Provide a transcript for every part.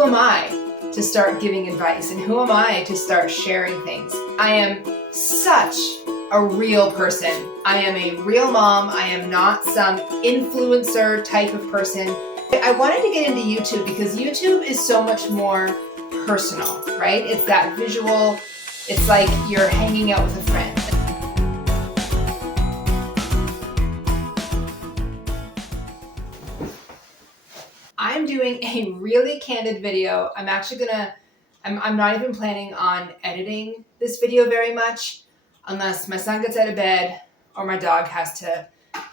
who am I to start giving advice, and who am I to start sharing things? I am such a real person. I am a real mom. I am not some influencer type of person. I wanted to get into YouTube because YouTube is so much more personal, right? It's that visual. It's like you're hanging out with a friend. I'm doing a really candid video. I'm not even planning on editing this video very much unless my son gets out of bed or my dog has to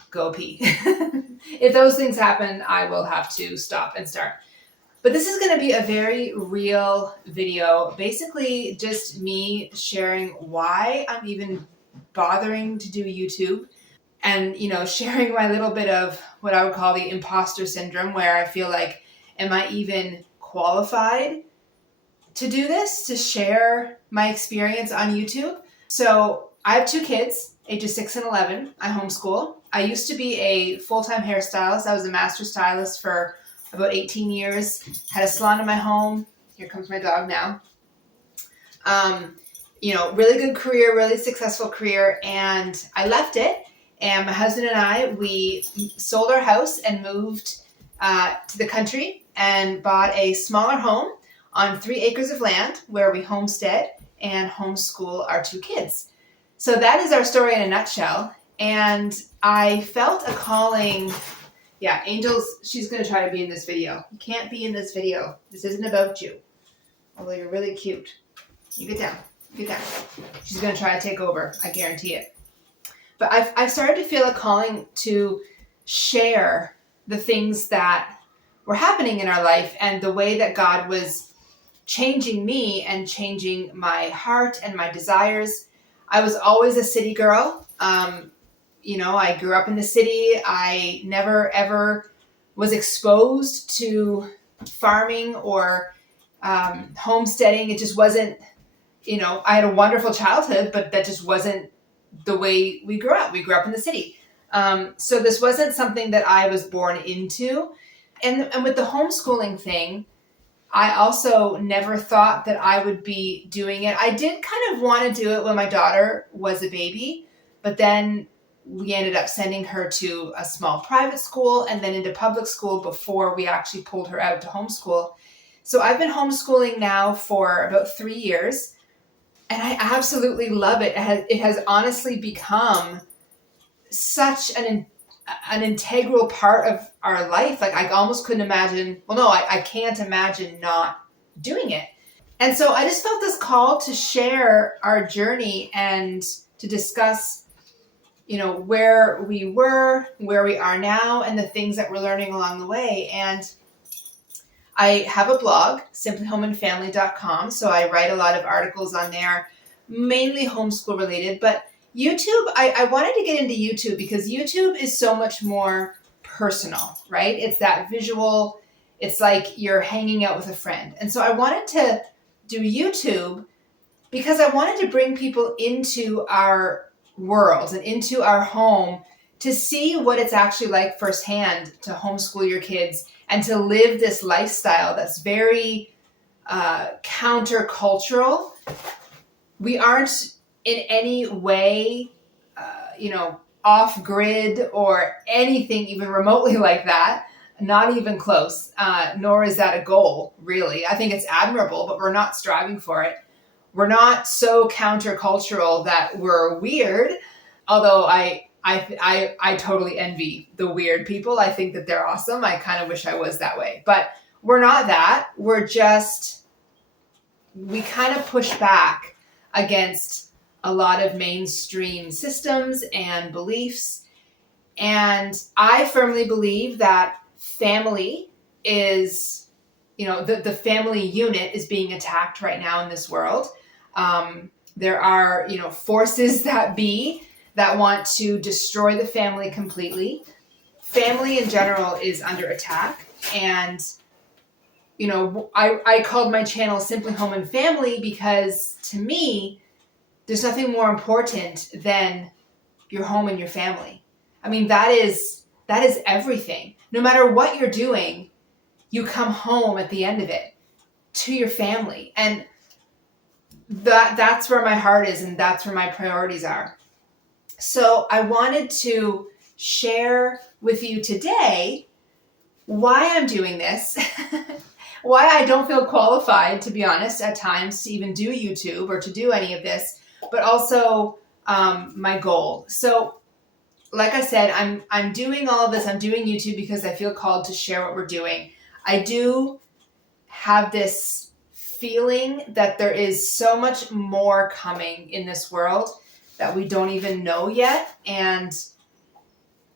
go pee. If those things happen, I will have to stop and start. But this is going to be a very real video, basically just me sharing why I'm even bothering to do YouTube. And, sharing my little bit of what I would call the imposter syndrome, where I feel like, am I even qualified to do this, to share my experience on YouTube? So I have 2 kids, ages 6 and 11. I homeschool. I used to be a full-time hairstylist. I was a master stylist for about 18 years. Had a salon in my home. Here comes my dog now. Really good career, really successful career. And I left it. And my husband and I, we sold our house and moved to the country and bought a smaller home on 3 acres of land where we homestead and homeschool our 2 kids. So that is our story in a nutshell. And I felt a calling. Yeah, Angel's, she's going to try to be in this video. You can't be in this video. This isn't about you. Although you're really cute. You get down. Get down. She's going to try to take over. I guarantee it. But I've started to feel a calling to share the things that were happening in our life and the way that God was changing me and changing my heart and my desires. I was always a city girl. I grew up in the city. I never, ever was exposed to farming or homesteading. It just wasn't, I had a wonderful childhood, but that just wasn't the way we grew up. We grew up in the city. So this wasn't something that I was born into. And with the homeschooling thing, I also never thought that I would be doing it. I did kind of want to do it when my daughter was a baby, but then we ended up sending her to a small private school and then into public school before we actually pulled her out to homeschool. So I've been homeschooling now for about 3 years. And I absolutely love it. It has honestly become such an integral part of our life. Like I almost couldn't imagine. Well, no, I can't imagine not doing it. And so I just felt this call to share our journey and to discuss, where we were, where we are now, and the things that we're learning along the way. And I have a blog, simplyhomeandfamily.com. So I write a lot of articles on there, mainly homeschool related. But YouTube, I wanted to get into YouTube because YouTube is so much more personal, right? It's that visual. It's like you're hanging out with a friend. And so I wanted to do YouTube because I wanted to bring people into our world and into our home to see what it's actually like firsthand to homeschool your kids and to live this lifestyle that's very countercultural. We aren't in any way, off grid or anything even remotely like that. Not even close. Nor is that a goal, really. I think it's admirable, but we're not striving for it. We're not so countercultural that we're weird. Although I totally envy the weird people. I think that they're awesome. I kind of wish I was that way. But we're not that. We kind of push back against a lot of mainstream systems and beliefs. And I firmly believe that family is, the family unit is being attacked right now in this world. There are, forces that want to destroy the family completely. Family in general is under attack. And, I called my channel Simply Home and Family because to me, there's nothing more important than your home and your family. I mean, that is everything. No matter what you're doing, you come home at the end of it. to your family. And that's where my heart is, and that's where my priorities are. So I wanted to share with you today why I'm doing this, why I don't feel qualified, to be honest, at times to even do YouTube or to do any of this, but also my goal. So like I said, I'm doing all of this. I'm doing YouTube because I feel called to share what we're doing. I do have this feeling that there is so much more coming in this world that we don't even know yet. And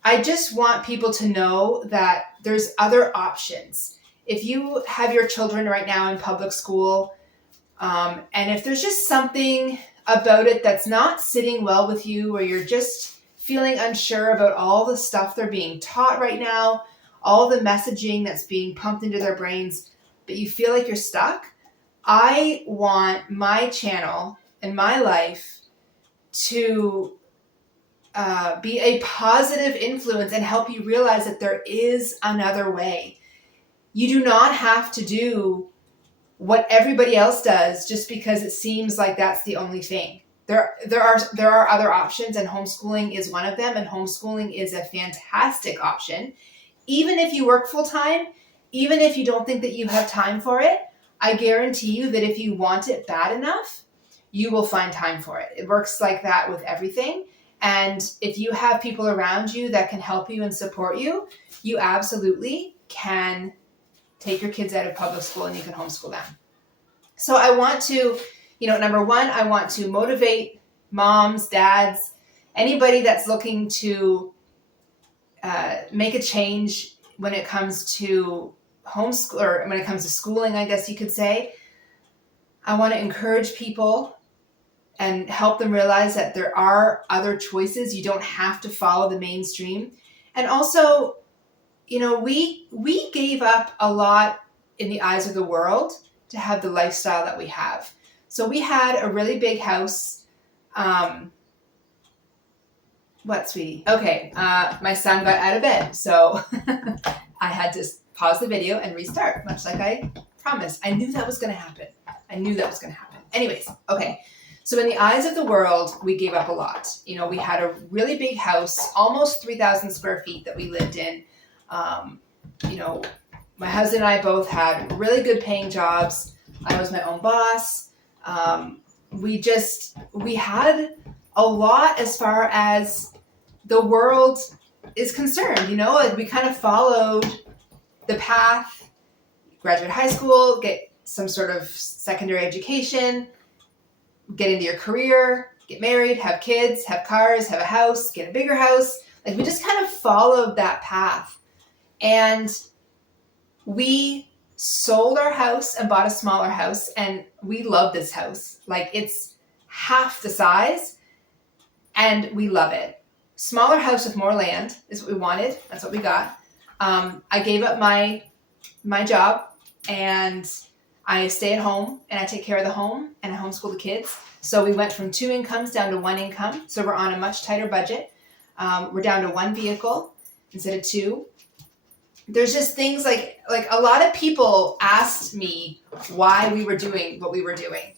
I just want people to know that there's other options. If you have your children right now in public school, and if there's just something about it that's not sitting well with you, or you're just feeling unsure about all the stuff they're being taught right now, all the messaging that's being pumped into their brains, but you feel like you're stuck, I want my channel and my life to be a positive influence and help you realize that there is another way. You do not have to do what everybody else does just because it seems like that's the only thing. There are other options, and homeschooling is one of them, and homeschooling is a fantastic option. Even if you work full time, even if you don't think that you have time for it, I guarantee you that if you want it bad enough, you will find time for it. It works like that with everything. And if you have people around you that can help you and support you, you absolutely can take your kids out of public school and you can homeschool them. So I want to, number one, I want to motivate moms, dads, anybody that's looking to make a change when it comes to homeschool, or when it comes to schooling, I guess you could say. I want to encourage people and help them realize that there are other choices. You don't have to follow the mainstream. And also, we gave up a lot in the eyes of the world to have the lifestyle that we have. So we had a really big house. What, sweetie? Okay, my son got out of bed, so I had to pause the video and restart, much like I promised. I knew that was going to happen. Anyways, okay. So in the eyes of the world, we gave up a lot. We had a really big house, almost 3,000 square feet that we lived in. My husband and I both had really good paying jobs. I was my own boss. We had a lot as far as the world is concerned. We kind of followed the path, graduate high school, get some sort of secondary education, get into your career, get married, have kids, have cars, have a house, get a bigger house. Like, we just kind of followed that path. And we sold our house and bought a smaller house, and we love this house. Like, it's half the size, and we love it. Smaller house with more land is what we wanted. That's what we got. I gave up my job, and I stay at home, and I take care of the home, and I homeschool the kids. So we went from 2 incomes down to 1 income. So we're on a much tighter budget. We're down to 1 vehicle instead of 2. There's just things like a lot of people asked me why we were doing what we were doing.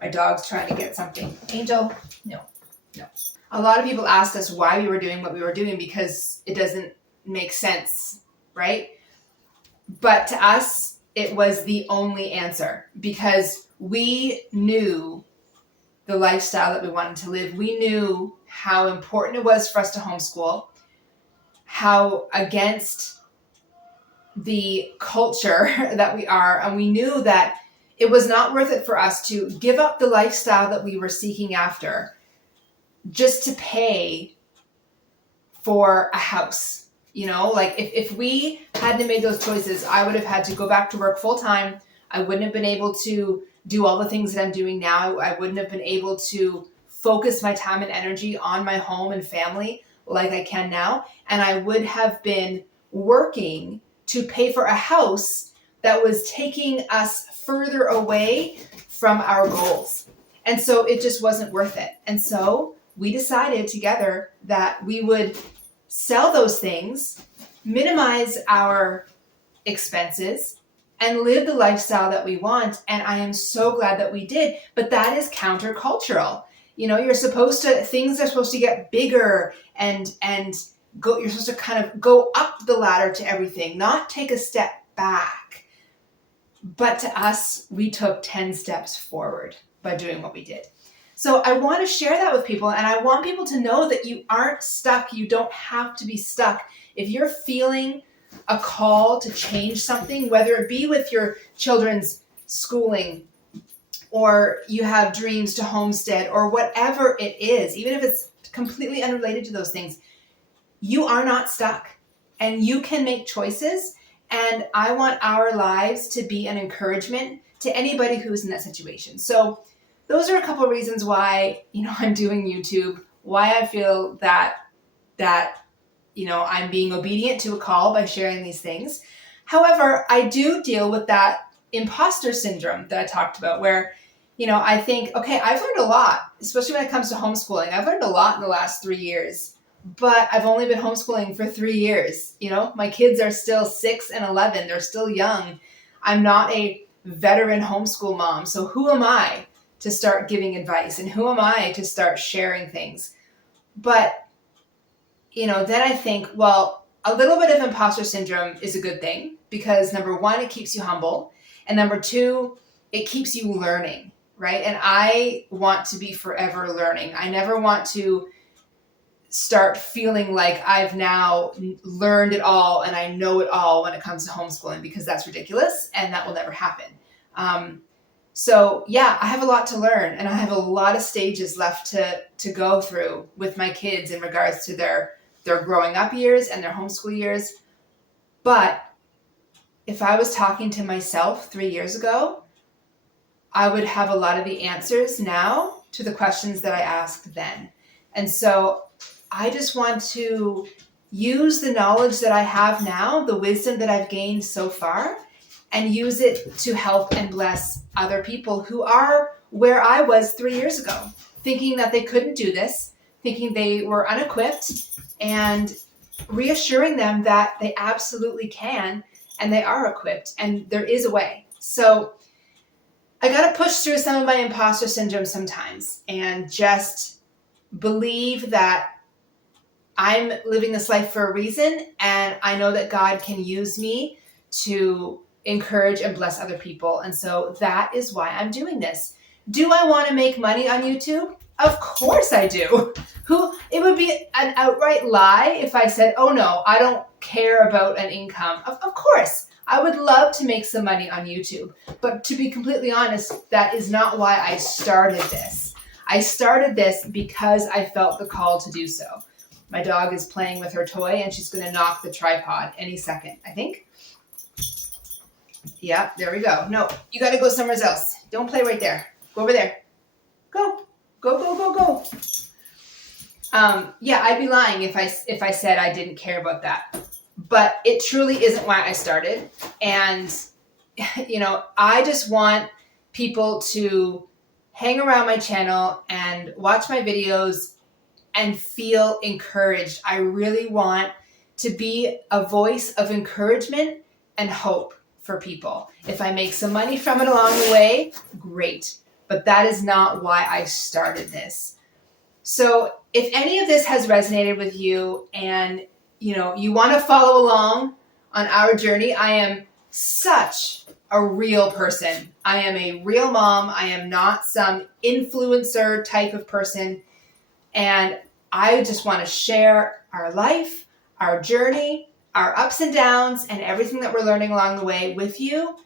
My dog's trying to get something. Angel, no. A lot of people asked us why we were doing what we were doing because it doesn't make sense, right? But to us, it was the only answer because we knew the lifestyle that we wanted to live. We knew how important it was for us to homeschool, how against the culture that we are, and we knew that it was not worth it for us to give up the lifestyle that we were seeking after just to pay for a house. If we hadn't made those choices, I would have had to go back to work full time. I wouldn't have been able to do all the things that I'm doing now. I wouldn't have been able to focus my time and energy on my home and family like I can now. And I would have been working to pay for a house that was taking us further away from our goals. And so it just wasn't worth it. And so we decided together that we would sell those things, minimize our expenses, and live the lifestyle that we want. And I am so glad that we did. But that is countercultural. You know, things are supposed to get bigger and go, you're supposed to kind of go up the ladder to everything, not take a step back. But to us, we took 10 steps forward by doing what we did. So I want to share that with people, and I want people to know that you aren't stuck. You don't have to be stuck. If you're feeling a call to change something, whether it be with your children's schooling, or you have dreams to homestead, or whatever it is, even if it's completely unrelated to those things, you are not stuck and you can make choices. And I want our lives to be an encouragement to anybody who's in that situation. So those are a couple of reasons why, I'm doing YouTube, why I feel that I'm being obedient to a call by sharing these things. However, I do deal with that imposter syndrome that I talked about, where, I think, okay, I've learned a lot, especially when it comes to homeschooling. I've learned a lot in the last 3 years, but I've only been homeschooling for 3 years. My kids are still 6 and 11. They're still young. I'm not a veteran homeschool mom. So who am I to start giving advice, and who am I to start sharing things? But, then I think, well, a little bit of imposter syndrome is a good thing, because number one, it keeps you humble. And number two, it keeps you learning, right? And I want to be forever learning. I never want to start feeling like I've now learned it all and I know it all when it comes to homeschooling, because that's ridiculous and that will never happen. So yeah, I have a lot to learn, and I have a lot of stages left to go through with my kids in regards to their growing up years and their homeschool years. But if I was talking to myself 3 years ago, I would have a lot of the answers now to the questions that I asked then. And so I just want to use the knowledge that I have now, the wisdom that I've gained so far, and use it to help and bless other people who are where I was 3 years ago, thinking that they couldn't do this, thinking they were unequipped, and reassuring them that they absolutely can, and they are equipped, and there is a way. So I got to push through some of my imposter syndrome sometimes and just believe that I'm living this life for a reason, and I know that God can use me to encourage and bless other people. And so that is why I'm doing this. Do I want to make money on YouTube? Of course I do. It would be an outright lie if I said, oh no, I don't care about an income. Of course, I would love to make some money on YouTube. But to be completely honest, that is not why I started this. I started this because I felt the call to do so. My dog is playing with her toy and she's going to knock the tripod any second, I think. Yeah, there we go. No, you got to go somewhere else. Don't play right there. Go over there. Go. Yeah, I'd be lying if I said I didn't care about that. But it truly isn't why I started. And, I just want people to hang around my channel and watch my videos and feel encouraged. I really want to be a voice of encouragement and hope for people. If I make some money from it along the way, great. But that is not why I started this. So if any of this has resonated with you and you want to follow along on our journey, I am such a real person. I am a real mom. I am not some influencer type of person. And I just want to share our life, our journey, our ups and downs, and everything that we're learning along the way with you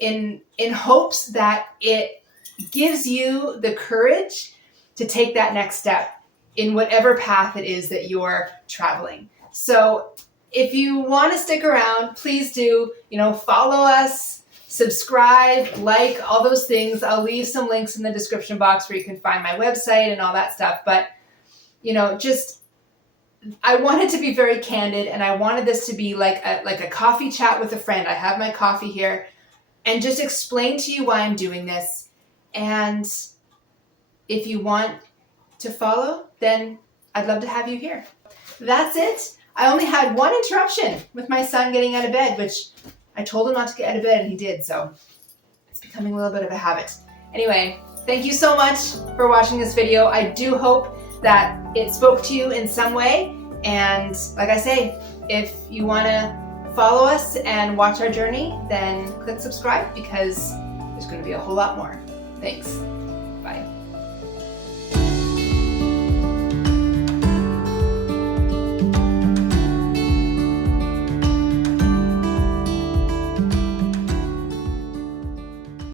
in hopes that it gives you the courage to take that next step in whatever path it is that you're traveling. So if you want to stick around, please do, follow us, subscribe, like, all those things. I'll leave some links in the description box where you can find my website and all that stuff. But, I wanted to be very candid, and I wanted this to be like a coffee chat with a friend. I have my coffee here, and just explain to you why I'm doing this. And if you want to follow, then I'd love to have you here. That's it. I only had one interruption with my son getting out of bed, which I told him not to get out of bed and he did, so it's becoming a little bit of a habit. Anyway, thank you so much for watching this video. I do hope that it spoke to you in some way. And like I say, if you want to follow us and watch our journey, then click subscribe because there's going to be a whole lot more. Thanks. Bye.